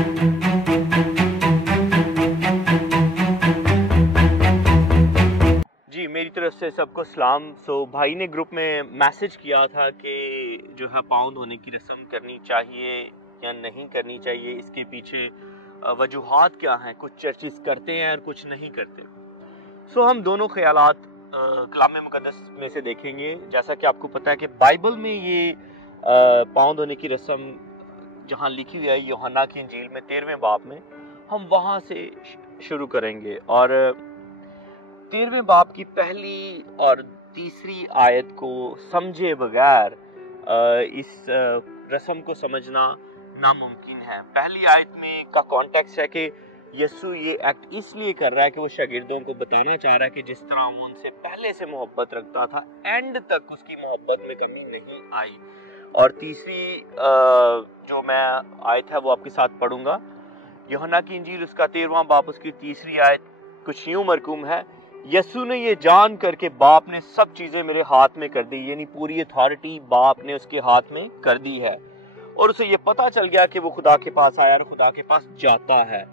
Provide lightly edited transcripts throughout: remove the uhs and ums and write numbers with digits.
जी मेरी तरफ से सबको सलाम। भाई ने ग्रुप में मैसेज किया था कि जो है पाँव धोने की रस्म करनी चाहिए या नहीं करनी चाहिए, इसके पीछे वजूहात क्या हैं। कुछ चर्चेस करते हैं और कुछ नहीं करते। हम दोनों ख्यालात कलाम मुकद्दस में से देखेंगे। जैसा कि आपको पता है कि बाइबल में ये पाँव धोने की रस्म जहाँ लिखी हुई है यूहन्ना की इंजील में 13वें बाब में, हम वहाँ से शुरू करेंगे और 13वें बाब की पहली और तीसरी आयत को समझे बगैर इस रस्म को समझना नामुमकिन है। पहली आयत में का कॉन्टेक्स्ट है कि यीशु ये एक्ट इसलिए कर रहा है कि वो शागिर्दों को बताना चाह रहा है कि जिस तरह वो उनसे पहले से मोहब्बत रखता था, एंड तक उसकी मोहब्बत में कमी नहीं आई। और तीसरी जो मैं आयत है वो आपके साथ पढ़ूंगा, यूहन्ना की इंजील उसका 13वां बाब उसकी तीसरी आयत कुछ यूं मरकूम है, यीशु ने ये जान करके बाप ने सब चीजें मेरे हाथ में कर दी, यानी पूरी अथॉरिटी बाप ने उसके हाथ में कर दी है। और उसे ये पता चल गया कि वो खुदा के पास आया और खुदा के पास जाता है।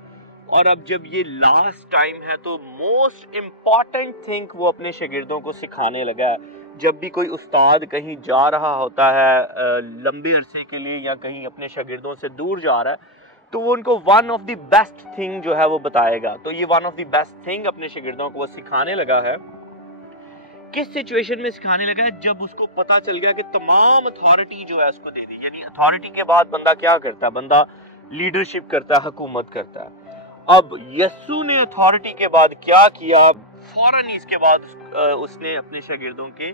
और अब जब ये लास्ट टाइम है तो मोस्ट इम्पॉर्टेंट थिंग वो अपने शागिर्दों को सिखाने लगा है। जब भी कोई उस्ताद कहीं जा रहा होता है लंबे अरसे के लिए या कहीं अपने शागिर्दों से दूर जा रहा है, तो वो उनको one of the best thing जो है वो बताएगा। तो ये one of the best thing अपने शागिर्दों को वो सिखाने लगा है। किस सिचुएशन में सिखाने लगा है? जब उसको पता चल गया कि तमाम अथॉरिटी जो है उसको दे दी। यानी अथॉरिटी के बाद बंदा क्या करता है? बंदा लीडरशिप करता है, हुकूमत करता है। अब यीशु ने अथॉरिटी के बाद क्या किया? फौरन इसके बाद उसने अपने शागिर्दों के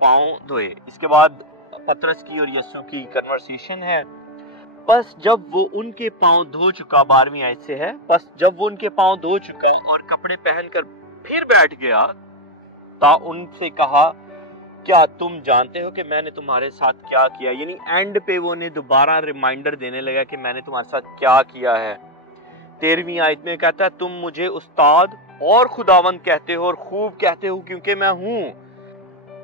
पांव धोए। इसके बाद पतरस की और यीशु की कन्वर्सेशन है। बस जब वो उनके पांव धो चुका, 12वीं आयत से है, बस जब वो उनके पांव धो चुका और कपड़े पहनकर फिर बैठ गया, ता उनसे कहा, क्या तुम जानते हो कि मैंने तुम्हारे साथ क्या किया? यानी एंड पे वो ने दोबारा रिमाइंडर देने लगा कि मैंने तुम्हारे साथ क्या किया है। 13वीं आयत में कहता है, तुम मुझे उस्ताद और खुदावंद कहते हो और खूब कहते हो क्योंकि मैं हूं।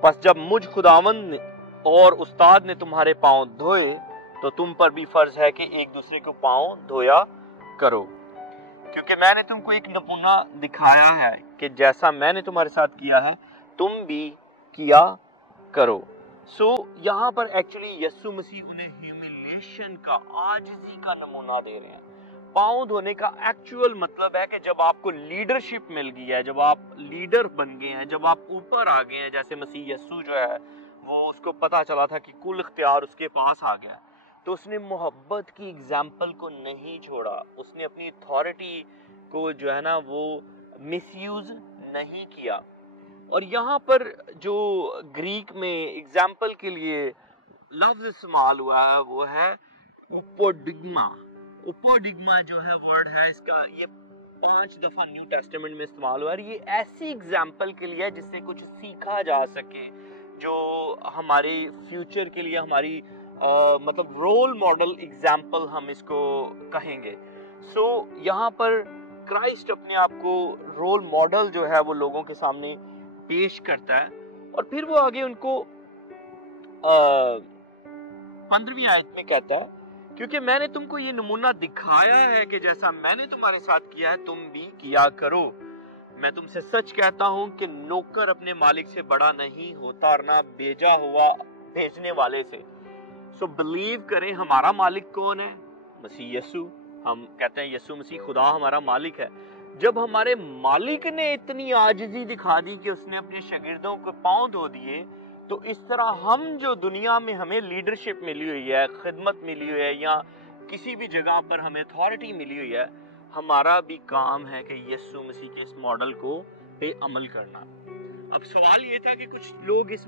बस जब मुझ खुदावंद और उस्ताद ने तुम्हारे पांव धोए तो तुम पर भी फर्ज है कि एक दूसरे को पांव धोया करो, क्योंकि मैंने तुमको एक नमूना दिखाया है कि जैसा मैंने तुम्हारे साथ किया है तुम भी किया करो। यहाँ पर एक्चुअली यीशु मसीह उन्हें ह्यूमिलिएशन का, आजिज़ी का नमूना दे रहे हैं। पांव धोने का एक्चुअल मतलब है कि जब आपको लीडरशिप मिल गई है, जब आप लीडर बन गए हैं, जब आप ऊपर आ गए हैं, जैसे मसीह यीशु जो है वो उसको पता चला था कि कुल इख्तियार उसके पास आ गया, तो उसने मोहब्बत की एग्जाम्पल को नहीं छोड़ा। उसने अपनी अथॉरिटी को जो है ना वो मिसयूज नहीं किया। और यहाँ पर जो ग्रीक में एग्जाम्पल के लिए लफ्ज इस्तेमाल हुआ है वो है उपोडिग्मा। उपोडिग्मा जो है वर्ड है, इसका ये 5 दफा न्यू टेस्टामेंट में इस्तेमाल हुआ है। ये ऐसी एग्जाम्पल के लिए है जिससे कुछ सीखा जा सके, जो हमारे फ्यूचर के लिए हमारी मतलब रोल मॉडल एग्जाम्पल हम इसको कहेंगे। यहाँ पर क्राइस्ट अपने आप को रोल मॉडल जो है वो लोगों के सामने पेश करता है। और फिर वो आगे उनको 15वीं आयत में कहता है, क्योंकि मैंने तुमको ये नमूना दिखाया है कि जैसा मैंने तुम्हारे साथ किया है तुम भी किया करो। मैं तुमसे सच कहता हूं कि नौकर अपने मालिक से बड़ा नहीं होता और ना भेजा हुआ भेजने वाले से। बिलीव करें, हमारा मालिक कौन है? मसीह यीशु। हम कहते हैं यीशु मसीह खुदा हमारा मालिक है। जब हमारे मालिक ने इतनी आजिज़ी दिखा दी कि उसने अपने शागिर्दों को पांव धो दिए, तो इस तरह हम जो दुनिया में हमें लीडरशिप मिली हुई है, खिदमत मिली हुई है, या किसी भी जगह पर हमें अथॉरिटी मिली हुई है, हमारा भी काम है कि यीशु मसीह के इस मॉडल को पे अमल करना। अब सवाल ये था कि कुछ लोग इस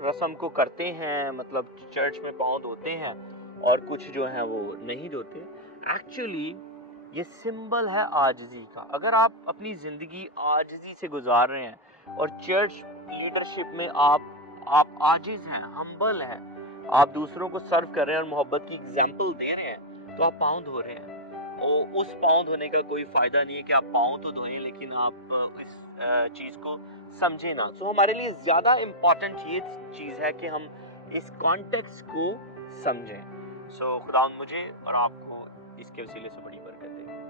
रस्म को करते हैं, मतलब चर्च में पांव धोते हैं, और कुछ जो है वो नहीं धोते। एक्चुअली ये सिंबल है आजिज़ी का। अगर आप अपनी जिंदगी आजिज़ी से गुजार रहे हैं और चर्च लीडरशिप में आप आजिज़ हैं, हम्बल हैं, आप दूसरों को सर्व कर रहे हैं और मोहब्बत की एग्जाम्पल दे रहे हैं, तो आप पांव धो रहे हैं। और उस पांव धोने का कोई फायदा नहीं है कि आप पांव तो धोएं लेकिन आप इस चीज को समझे ना। हमारे लिए ज्यादा इम्पोर्टेंट ये चीज है कि हम इस कॉन्टेक्स्ट को समझें। सो खुदा मुझे और आपको इसके वसीले से बड़ी बरकत दे।